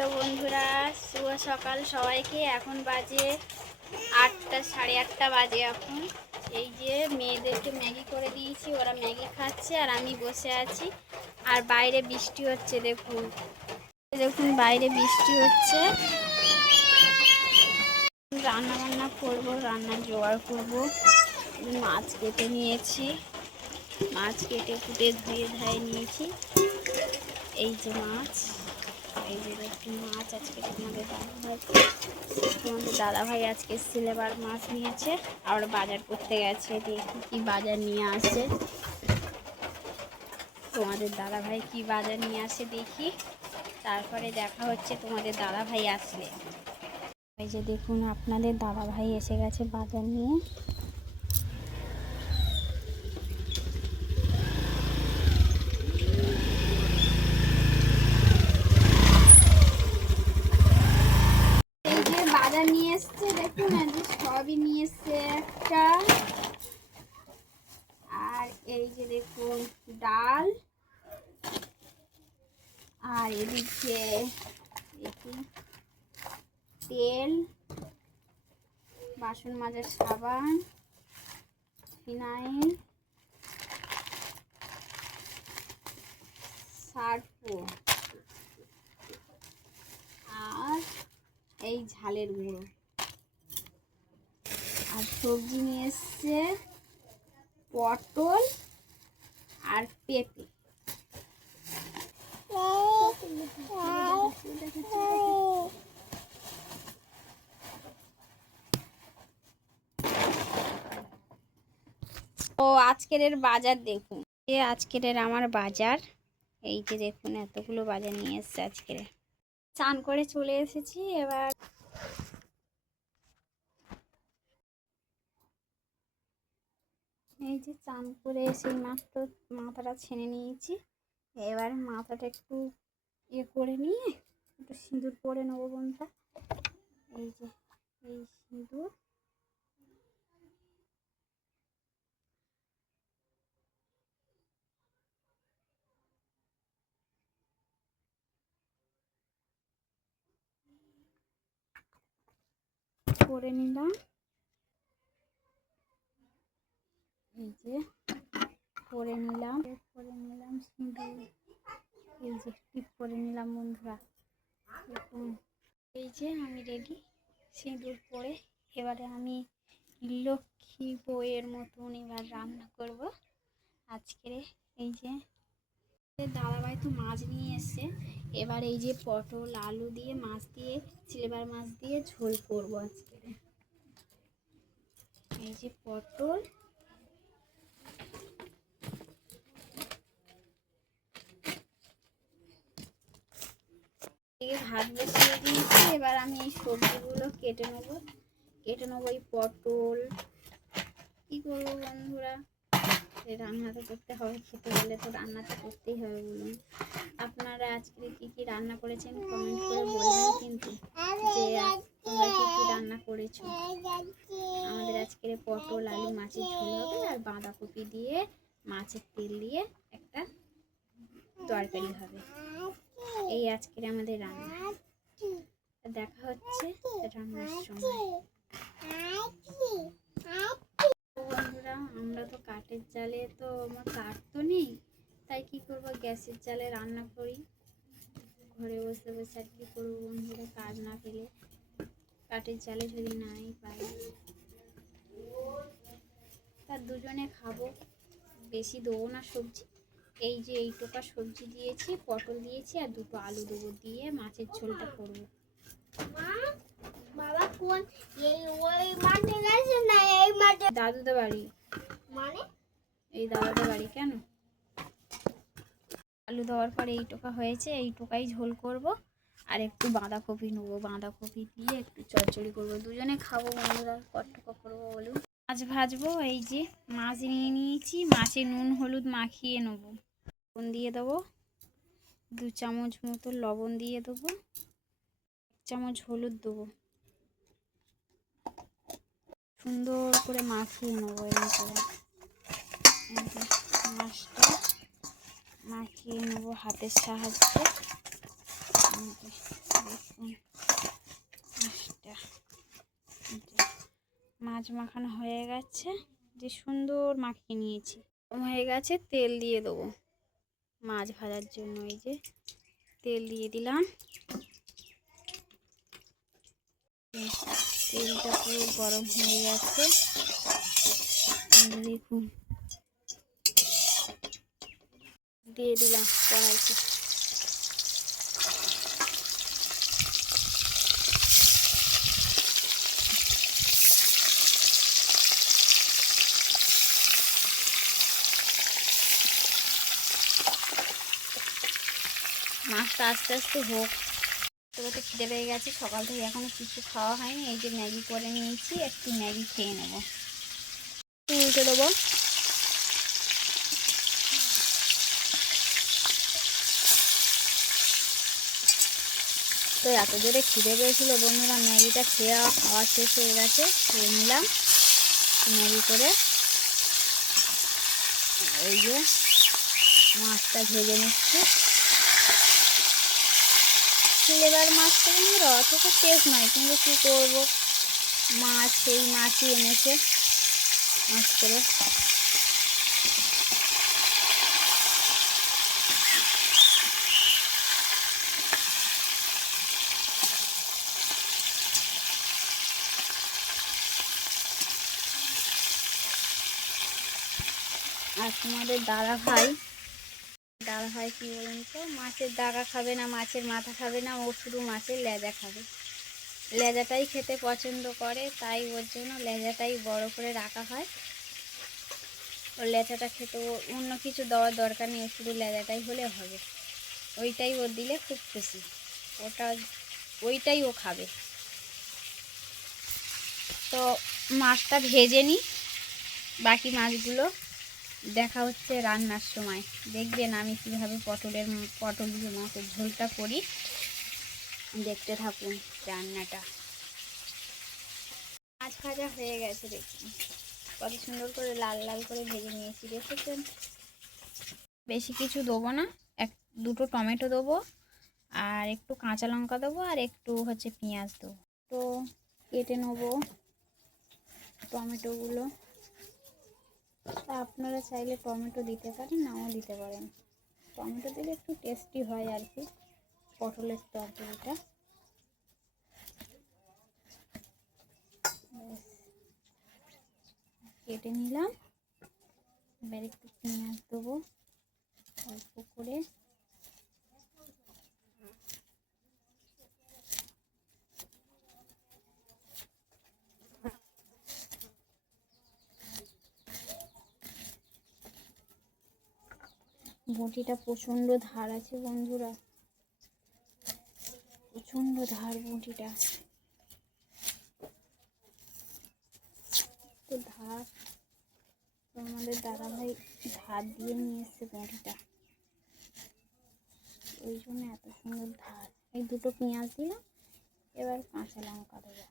Hello বন্ধুরা, শুভ সকাল সবাইকে। এখন বাজে 8টা, 8:30 বাজে এখন। এই যে মেয়েদেরকে ম্যাগি করে দিয়েছি, ওরা ম্যাগি খাচ্ছে আর আমি বসে আছি। আর বাইরে বৃষ্টি হচ্ছে, দেখুন দেখুন বাইরে বৃষ্টি হচ্ছে। রান্না বান্না করবো, রান্নার জোগাড় করবো। মাছ কেটে নিয়েছি, মাছ কেটে কুটে ধুয়ে ধায়ে নিয়েছি। এই যে মাছ, এই যে দেখুন মাছ। আজকে তোমাদের দাদাভাই আজকে সিলেবার মাছ নিয়েছে আর বাজার করতে গেছে। দেখি কি বাজার নিয়ে আসে তোমাদের দাদাভাই, কি বাজার নিয়ে আসে দেখি, তারপরে দেখা হচ্ছে তোমাদের দাদাভাই আসলে। এই যে দেখুন আপনাদের দাদাভাই এসে গেছে বাজার নিয়ে। বাজার নিয়ে এসছে, দেখুন সবই নিয়ে এসছে একটা। আর এই যে দেখুন ডাল, আর এদিকে তেল, বাসন মাজার সাবান, ফিনাইল, সার্ফো, আর এই ঝালের গুঁড়ো। আর সবজি নিয়ে এসছে পটল আর পেঁপে। ও আজকের বাজার দেখুন, আজকের আমার বাজার। এই যে দেখুন এতগুলো বাজার নিয়ে এসছে আজকের। চান করে চলে এসেছি। এবার এই যে চান করে এসে মাত্র মাথাটা ছেনে নিয়েছি। এবার মাথাটা একটু করে নিয়ে একটু সিঁদুর পরে নেবো বোনটা। এই যে এই সিঁদুর, করে নিলাম। এই যে করে নিলাম সিঁদুর। এই যে টিপ করে নিলাম বন্ধুরা। এই যে আমি রেডি সিঁদুর পরে। এবারে আমি লক্ষ্মী বউয়ের মতন এবার রান্না করব আজকে। এই যে দাদাভাই তো মাছ নিয়ে এসছে। এবার এই যে পটল আলু দিয়ে মাছ দিয়ে, সিলভার মাছ দিয়ে ঝোল করব আজকে। এই যে পটল, ভাত বসিয়ে দিয়েছি। এবার আমি এই সবজিগুলো কেটে নেবো। এই পটল। কি করবো বন্ধুরা, রান্না তো করতে হবে, খেতে হলে তো রান্না তো করতেই হবে। বলুন আপনারা আজকে কি কি রান্না করেছেন কমেন্ট করে বলবেন কিন্তু, যে তোমরা কি কি রান্না করেছো। আমাদের আজকে পটল আলু মাছের ঝোল হবে, আর বাঁধাকপি দিয়ে মাছের তেল দিয়ে একটা তরকারি হবে। এই আজকের আমাদের রান্না। দেখা হচ্ছে রান্নার সময়। বন্ধুরা আমরা তো কাঠের জালে, তো আমার কাঠ তো নেই, তাই কি করব, গ্যাসের জালে রান্না করি। ঘরে বসে বসে আর কি করবো বন্ধুরা, কাঠ না পেলে। কাঠের জালে যদি নাই পাই, তার দুজনে খাবো, বেশি দেবো না সবজি। এই যে এই টোকা সবজি দিয়েছি, পটল দিয়েছি আর দুটো আলু দেবো, দিয়ে মাছের ঝোলটা করবো। বাবা কোন ওই মাঠে গেছে না, এই মাঠে দাদুদের বাড়ি, মানে এই দাদাদের বাড়ি। কেন আলু দেওয়ার পরে এই টোকা হয়েছে, এই টোকাই ঝোল করব। আর একটু বাঁধাকপি নেবো, বাঁধাকপি দিয়ে একটু চচ্চড়ি করবো, দুজনে খাবো বন্ধুরা। কট্টকা করবো বলুন। মাছ ভাজবো। এই যে মাছ নিয়ে নিয়েছি, মাছে নুন হলুদ মাখিয়ে নেবো। লবণ দিয়ে দেবো, 2 চামচ মতো লবণ দিয়ে দেবো, 1 চামচ হলুদ দেবো। সুন্দর করে মাখিয়ে নেবো। মাছটা মাখিয়ে নেবো হাতের সাহায্যে। দেখুন মাছ মাখানো হয়ে গেছে, যে সুন্দর মাখিয়ে নিয়েছি। হয়ে গেছে, তেল দিয়ে দেবো মাছ ভাজার জন্য। এই যে তেল দিয়ে দিলাম, তেলটা পুরো গরম হয়ে গেছে। দেখুন দিয়ে দিলাম কড়াইতে। মাছটা আস্তে আস্তে হোক। তবে তো খিদে পেয়ে গেছে, সকাল থেকে এখনো কিছু খাওয়া হয়নি। এই যে ম্যাগি করে নিয়েছি, একটু ম্যাগি খেয়ে নেব। উল্টে দেবো। তো এত জোরে খিদে পেয়েছিল বন্ধুরা, ম্যাগিটা খাওয়া শেষ হয়ে গেছে, খেয়ে নিলাম ম্যাগি করে। এই যে মাছটা ভেজে নিচ্ছি। এবার মাছটা কিন্তু অত টেস্ট নয়, কিন্তু কী করবো, মাছ সেই মাছই এনেছে মাছ করে। আর তোমাদের দাদা ভাই কি বলেন তো, মাছের দাগা খাবে না, মাছের মাথা খাবে না, ও শুধু মাছের লেজা খাবে। লেজাটাই খেতে পছন্দ করে, তাই ওর জন্য লেজাটাই বড় করে রাখা হয়। ওর লেজাটা খেতে অন্য কিছু দেওয়ার দরকার নেই, শুধু লেজাটাই হলে হবে। ওইটাই ওর দিলে খুব খুশি, ওইটাই ও খাবে। তো মাছটা ভেজে নিই, বাকি মাছগুলো দেখা হচ্ছে রান্নার সময়। দেখবেন আমি কীভাবে পটল দিয়ে মাছের ঝোলটা করি, দেখতে থাকুন রান্নাটা। মাছ ভাজা হয়ে গেছে, দেখুন কত সুন্দর করে লাল লাল করে ভেজে নিয়েছি, দেখেছেন। বেশি কিছু দেবো না, দুটো টমেটো দেবো, আর একটু কাঁচা লঙ্কা দেবো, আর একটু হচ্ছে পেঁয়াজ দেবো। তো কেটে নেবো টমেটোগুলো। আপনারা চাইলে টমেটো দিতে পারেন, নাও দিতে পারেন। টমেটো দিলে একটু টেস্টি হয় আর কি পটলের তরকারিটা। কেটে নিলাম, এবার একটু পেঁয়াজ দেবো অল্প করে। বটিটা প্রচণ্ড ধার আছে বন্ধুরা, প্রচণ্ড ধার বটিটা, তো ধার। তো আমাদের দাদাভাই ধার দিয়ে নিয়ে এসছে বটিটা, ওই জন্য এত সুন্দর ধার। এই দুটো পেঁয়াজ দিলাম, এবার কাঁচা লঙ্কা দেবো।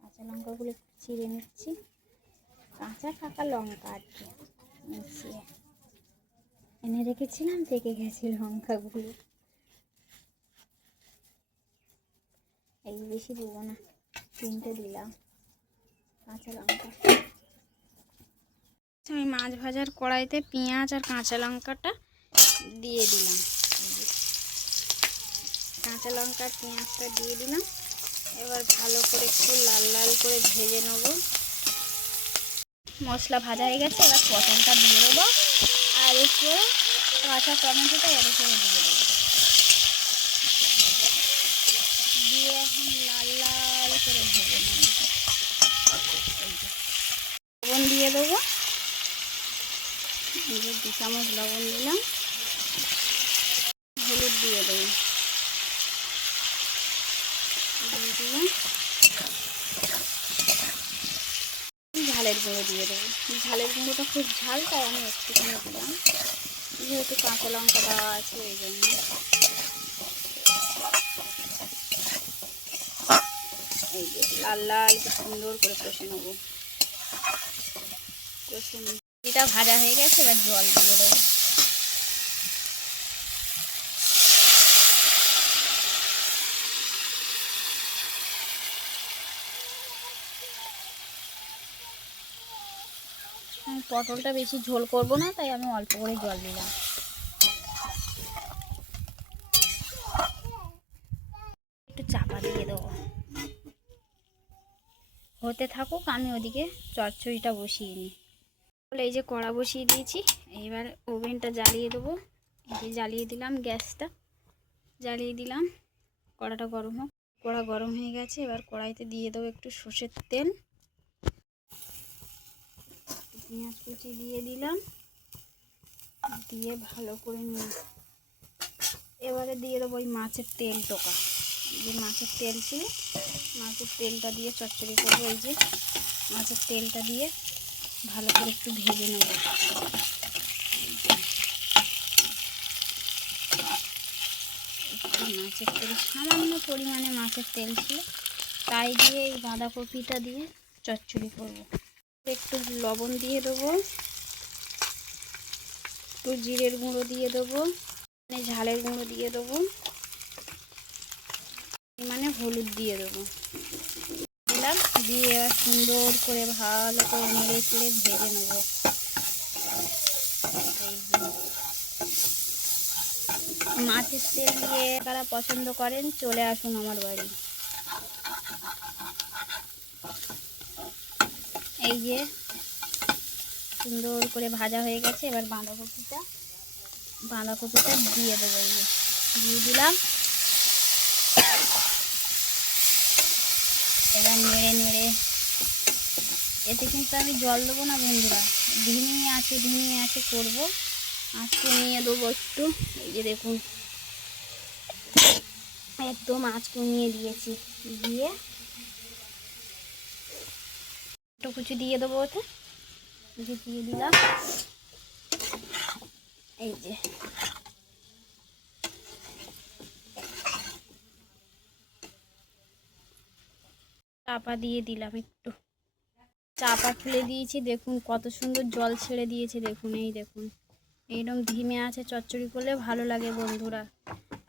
কাঁচা লঙ্কাগুলো একটু চিড়ে নিচ্ছি, কাঁচা পাকা লঙ্কা আর কি মিশিয়ে এনে রেখেছিলাম, থেকে গেছে লঙ্কাগুলো। এই বেশি দেবো না, 3টে দিলাম কাঁচা লঙ্কা। আমি মাছ ভাজার কড়াইতে পেঁয়াজ আর কাঁচা লঙ্কাটা দিয়ে দিলাম। কাঁচা লঙ্কা পেঁয়াজটা দিয়ে দিলাম, এবার ভালো করে একটু লাল লাল করে ভেজে নেব। মশলা ভাজা হয়ে গেছে, এবার পটলটা দিয়ে দেবো, আর একটু কাঁচা টমেটোটা এর উপরে দিয়ে দেবো। দিয়ে এখন লাল লাল করে ভেজে নেব। লবণ দিয়ে দেবো, 2 চামচ লবণ দিলাম, হলুদ দিয়ে দেবো, ঝালের গুঁড়ো দিয়ে দেবো। ঝালের গুঁড়োটা খুব ঝাল, তাই আমি একটুখানি দিলাম, যেহেতু কাঁচা লঙ্কা দেওয়া আছে ওই জন্য। এই যে লাল লাল সুন্দর করে কষে নেবো। কষে এটা ভাজা হয়ে গেছে, এবার জল দিয়ে দেবো। 1 1/2 আমি পটলটা বেশি ঝোল করব না, তাই আমি অল্প করে জল দিলাম। একটু চাপা দিয়ে দেবো, হতে থাকুক, আমি ওদিকে চচ্চড়িটা বসিয়ে নিই। এই যে কড়া বসিয়ে দিয়েছি, এইবার ওভেনটা জ্বালিয়ে দেবো। এই যে জ্বালিয়ে দিলাম, গ্যাসটা জ্বালিয়ে দিলাম, কড়াটা গরম হোক। কড়া গরম হয়ে গেছে, এবার কড়াইতে দিয়ে দেবো একটু সর্ষের তেল, পেঁয়াজ কুচি দিয়ে দিলাম, দিয়ে ভালো করে নিয়ে এবারে দিয়ে দেবো ওই মাছের তেল টোকা, যে মাছের তেল ছিল, মাছের তেলটা দিয়ে চচ্চড়ি করবো। এই যে মাছের তেলটা দিয়ে ভালো করে একটু ভেজে নেব। মাছের তেল সামান্য পরিমাণে মাছের তেল ছিল, তাই দিয়ে এই বাঁধাকপিটা দিয়ে চচ্চড়ি করব। একটু লবণ দিয়ে দেবো, একটু জিরের গুঁড়ো দিয়ে দেবো, ঝালের গুঁড়ো দিয়ে দেবো, মানে হলুদ দিয়ে দেবো, দিলাম। দিয়ে এবার সুন্দর করে ভালো করে নেড়ে চেড়ে ভেজে নেব। মাছের তেল দিয়ে যারা পছন্দ করেন চলে আসুন আমার বাড়ি। এই যে সুন্দর করে ভাজা হয়ে গেছে, এবার বাঁধাকপিটা দিয়ে দেবো। এই যে দিয়ে দিলাম, এবার নেড়ে নেড়ে, এতে কিন্তু আমি জল দেবো না বন্ধুরা, ধিমি আছে করবো। আঁচকে নিয়ে দেবো একটু, এই যে দেখুন একদম আঁচ কমিয়ে দিয়েছি, দিয়ে একটু কুচি দিয়ে দেবো, ওতে কুচি দিয়ে দিলাম। এই যে চাপা দিয়ে দিলাম, একটু চাপা খুলে দিয়েছি, দেখুন কত সুন্দর জল ছেড়ে দিয়েছে। দেখুন এই দেখুন, এইরকম ধিমে আছে চচ্চড়ি করলে ভালো লাগে বন্ধুরা,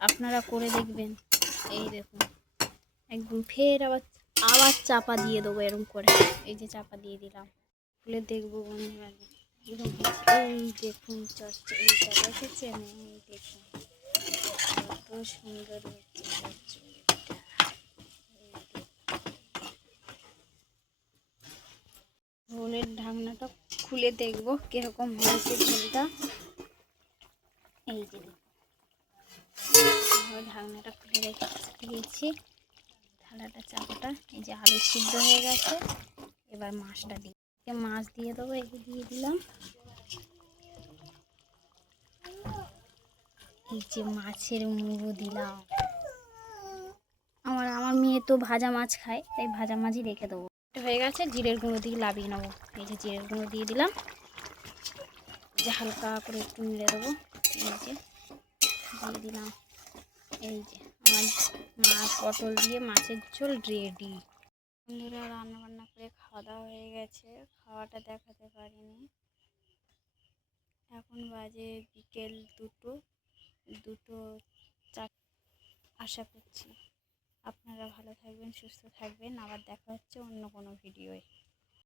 আপনারা করে দেখবেন। এই দেখুন একদম, ফের আবার চাপা দিয়ে দেবো এরকম করে। এই যে চাপা দিয়ে দিলাম, খুলে দেখবো বন্ধুরা। এই দেখুন চচ্চড়িটা দেখেছেন, এই দেখুন কত সুন্দর হচ্ছে চচ্চড়িটা। ঝোলের ঢাকনাটা খুলে দেখবো কিরকম হয়েছে ঝোলটা। এই যে ঢাকনাটা খুলে রেখে দিয়েছি, থালাটা চাপাটা। এই যে আলু সিদ্ধ হয়ে গেছে, এবার মাছটা দিয়ে মাছ দিয়ে দেবো। এই দিয়ে দিলাম, এই যে মাছের মুড়ো দিলাম। আমার মেয়ে তো ভাজা মাছ খায়, তাই ভাজা মাছই রেখে দেবো। হয়ে গেছে, জিরের গুঁড়ো দিয়ে লাবিয়ে নেবো। এই যে জিরের গুঁড়ো দিয়ে দিলাম, যে হালকা করে একটু নেড়ে দেবো। এই যে দিয়ে দিলাম, এই যে আমার মাছ পটল দিয়ে মাছের ঝোল রেডি। বন্ধুরা রান্না বান্না করে খাওয়া দাওয়া হয়ে গেছে, খাওয়াটা দেখাতে পারিনি। এখন বাজে বিকেল 2:04। আশা করছি আপনারা ভালো থাকবেন, সুস্থ থাকবেন। আবার দেখা হচ্ছে অন্য কোনো ভিডিওয়।